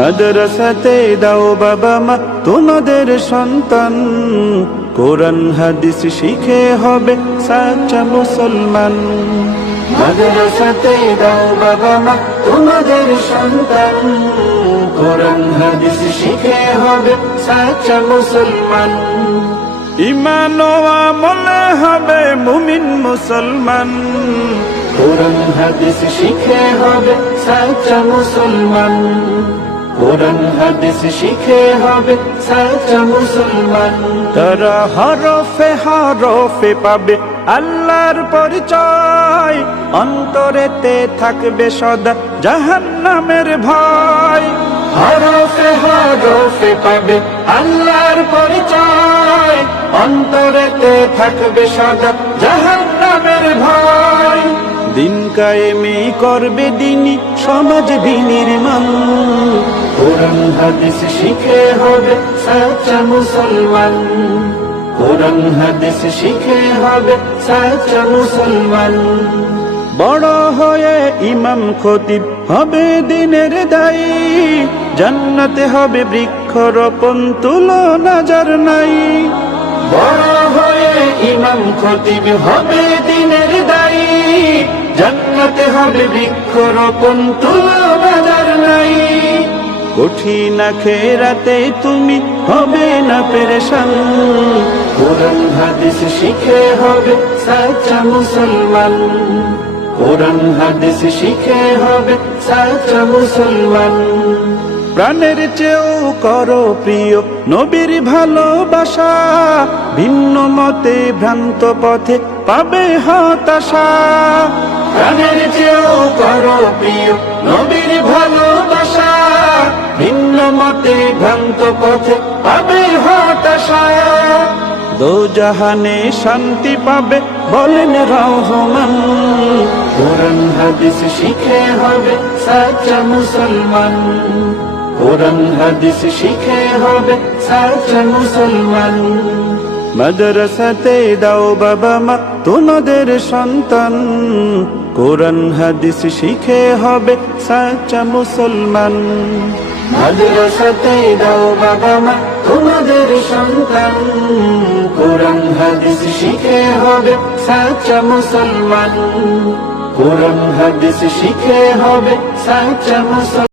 মাদ্রাসাতে দাও বাবা মা তোমাদের সন্তান, কোরআন হাদিস শিখে হবে সাচ্চা মুসলমান। মাদ্রাসাতে দাও বাবা মা তোমাদের সন্তান, কোরআন হাদিস শিখে হবে সাচ্চা মুসলমান। ঈমান ও আমলে হবে মুমিন মুসলমান, কোরআন হাদিস শিখে হবে সাচ্চা মুসলমান। কোরআন হাদিস শিখে হবে সাচ্চা মুসলমান। তারা হরফে হরফে পাবে আল্লাহর পরিচয়, অন্তরেতে থাকবে সদা জাহান্নামের ভয়। হরফে হরফে পাবে আল্লাহর পরিচয়, অন্তরেতে থাকবে সদা জাহান্নামের ভয়। দিন কায়েমি করবে দিনী সমাজ বিনির্মাণ, কোরআন হাদিস শিখে হবে সাচ্চা মুসলমান। কোরআন হাদিস শিখে হবে সাচ্চা মুসলমান। বড় হয়ে ইমাম খতিব হবে দিনের দায়ী, জান্নাতে হবে বৃক্ষরোপণ তুলনা যার নাই। বড় হয়ে ইমাম খতিব হবে দিনের দায়ী, জান্নাতে হবে বৃক্ষরোপণ তুলনা যার নাই। কঠিন আখিরাতে তুমি হবে না পেরেশান, কোরআন হাদিস শিখে হবে সাচ্চা মুসলমান। কোরআন হাদিস শিখে হবে সাচ্চা মুসলমান। প্রাণের চেয়েও করো প্রিয় নবীর ভালোবাসা, ভিন্ন মতে ভ্রান্ত পথে পাবে হতাশা। প্রাণের চেয়েও করো প্রিয় নবীর ভালোবাসা, ভিন্ন মতে ভ্রান্ত পথে পাবে হতাশা। দোজাহানে শান্তি পাবে বলেন রহমান, কোরআন হাদিস শিখে হবে সাচ্চা মুসলমান। কোরআন হাদিস শিখে হবে সাচ্চা মুসলমান। মাদ্রাসাতে দাও বাবা মা তোমাদের সন্তান, কোরআন হাদিস শিখে হবে সাচ্চা মুসলমান। মাদ্রাসাতে দাও বাবা মা তোমাদের সন্তান, কোরআন হাদিস শিখে হবে সাচ্চা মুসলমান। কোরআন হাদিস শিখে হবে সাচ্চা মুসলমান।